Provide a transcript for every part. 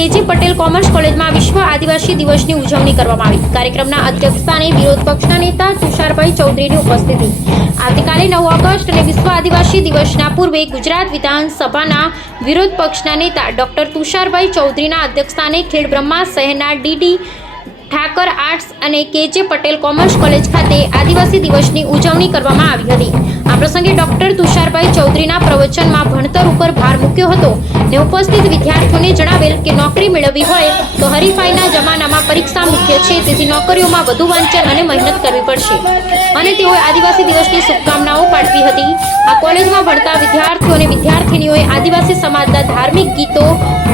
KG Patel commerce કોલેજમાં વિશ્વ આદિવાસી દિવસની ઉજવણી કરવામાં આવી. કાર્યક્રમના અધ્યક્ષસ્થાને વિરોધ પક્ષના નેતા તુષારભાઈ ચૌધરીની ઉપસ્થિતિ. આવતીકાલે નવ ઓગસ્ટ અને વિશ્વ આદિવાસી દિવસના પૂર્વે ગુજરાત વિધાનસભાના વિરોધ પક્ષના નેતા ડોક્ટર તુષારભાઈ ચૌધરીના અધ્યક્ષસ્થાને ખેડબ્રહ્મા શહેરના ડીડી ઠાકર આર્ટ્સ અને કેજે પટેલ કોમર્સ કોલેજ ખાતે આદિવાસી દિવસની ઉજવણી કરવામાં આવી હતી. આ પ્રસંગે ડોક્ટર તુષારભાઈ ચૌધરીના પ્રવચનમાં ભણતર ઉપર ભાર મૂક્યો હતો ને ઉપસ્થિત વિદ્યાર્થીઓને જણાવેલ કે નોકરી મેળવવી હોય તો હરીફાઈના જમાનામાં પરીક્ષા મુખ્ય છે, તેથી નોકરીઓમાં વધુ વાંચન અને મહેનત કરવી પડશે. અને તેઓએ આદિવાસી દિવસની શુભકામનાઓ પાઠવી હતી. આ કોલેજમાં ભણતા વિદ્યાર્થીઓ અને વિદ્યાર્થિનીઓએ આદિવાસી સમાજના ધાર્મિક ગીતો,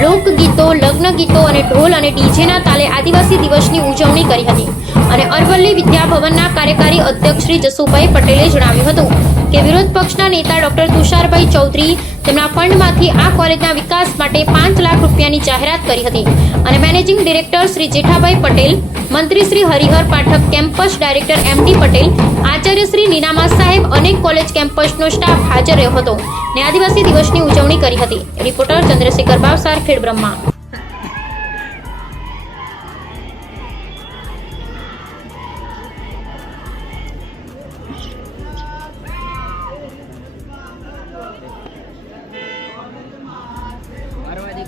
લોકગીતો લગ્ન ગીતો અને ઢોલ અને ડીજેના તાલે આદિવાસી દિવસની ઉજવણી કરી હતી. અને અરવલ્લી વિદ્યાભવનના કાર્યકારી અધ્યક્ષ શ્રી જસુભાઈ પટેલે જણાવ્યું હતું કે વિરોધ પક્ષના નેતા ડોક્ટર તુષારભાઈ ચૌધરી તેમના ફંડમાંથી આ કોલેજના વિકાસ માટે પાંચ લાખ રૂપિયાની જાહેરાત કરી હતી. અને મેનેજિંગ ડિરેક્ટર શ્રી જેઠાભાઈ પટેલ, મંત્રી Shri Harihar Pathak campus director M MD Patel, Acharya Shri Ninama સાહેબ અનેક કોલેજ કેમ્પસનો સ્ટાફ હાજર રહ્યો હતો. ને આદિવાસી દિવસની ઉજવણી કરી હતી. રિપોર્ટર ચંદ્રશેખર બાવસાર, ખેડબ્રહ્મા.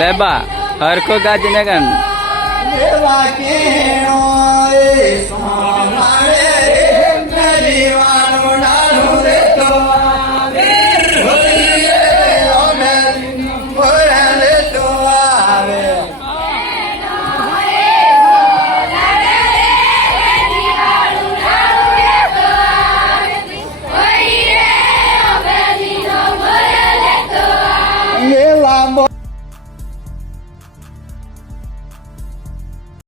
લેબા હરકો કે